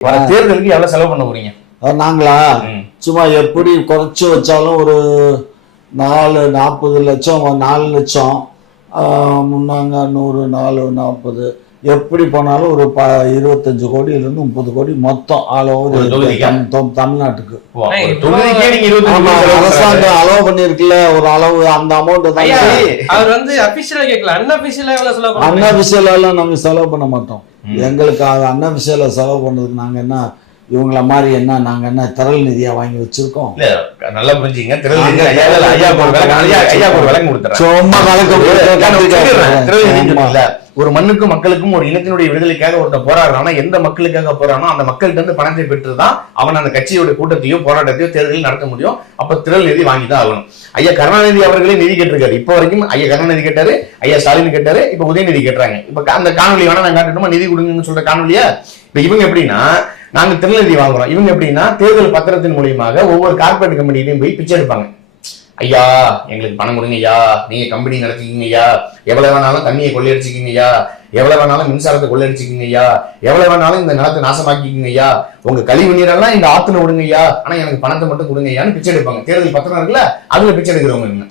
தேர்தலுக்கு எவ்வளவு செலவு பண்ண போறீங்க? நாங்களா சும்மா எப்படி குறைச்சி வச்சாலும் ஒரு 40 லட்சம் 4 லட்சம் முன்னாங்க 100 4 40 எப்படி போனாலும் ஒரு 25 கோடியிலிருந்து 30 கோடி மொத்தம் ஆல் ஓவர் தமிழ்நாட்டுக்கு. அரசாங்கம் அலோவ் பண்ணிருக்குல்ல ஒரு அளவு, அந்த அமௌண்ட் தான். அவர் வந்து அபிஷியலா கேட்கல, அன்அபிஷியலா எவ்வளவு செலவு பண்ணுவோம்? அன்அபிஷியலா எல்லாம் நாங்க செலவு பண்ண மாட்டோம். எங்களுக்கு அன்அபிஷியலா செலவு பண்ணதுக்கு நாங்க என்ன இவங்கள மாதிரி என்ன நாங்க என்ன திரள் நிதியா வாங்கி வச்சிருக்கோம்? நல்லா புரிஞ்சுங்க. ஒரு மண்ணுக்கும் மக்களுக்கும் ஒரு இனத்தினுடைய விடுதலைக்காக ஒருத்தர் போராடுறானா, எந்த மக்களுக்காக போறானோ அந்த மக்கள்கிட்ட இருந்து பணத்தை பெற்றுதான் அவன் அந்த கட்சியோட கூட்டத்தையோ போராட்டத்தையோ தேர்தலில் நடத்த முடியும். அப்ப திரள் நிதி வாங்கிதான் ஆகணும். ஐயா கருணாநிதி அவர்களே நிதி கேட்டிருக்காரு. இப்ப வரைக்கும் ஐயா கருணாநிதி கேட்டாரு, ஐயா ஸ்டாலின் கேட்டாரு, இப்ப உதயநிதி கேட்டாங்க. இப்ப அந்த காணொலி வேணா நான் காட்டணுமா? நிதி கொடுங்கன்னு சொல்ற காணொலியா? இப்ப இவங்க எப்படின்னா நாங்க திருநெல்வேலி வாங்குறோம், இவங்க எப்படின்னா தேர்தல் பத்திரத்தின் மூலியமாக ஒவ்வொரு கார்பரேட் கம்பெனிலையும் போய் பிச்சை எடுப்பாங்க. ஐயா எங்களுக்கு பணம் கொடுங்க ஐயா, நீங்க கம்பெனி நடத்திக்கிங்க ஐயா, எவ்வளவு வேணாலும் தண்ணியை கொள்ளையடிச்சிக்கிங்க ஐயா, எவ்வளவு வேணாலும் மின்சாரத்தை கொள்ளையடிச்சிக்கிங்க ஐயா, எவ்வளவு வேணாலும் இந்த நிலத்தை நாசமாக்கிக்கிங்க ஐயா, உங்க கழிவு நீரெல்லாம் இந்த ஆத்துல விடுங்க ஐயா, ஆனா எனக்கு பணத்தை மட்டும் கொடுங்க ஐயான்னு பிச்சை எடுப்பாங்க. தேர்தல் பத்திரம் இருக்குல்ல, அதுல பிச்சை எடுக்கிறவங்க.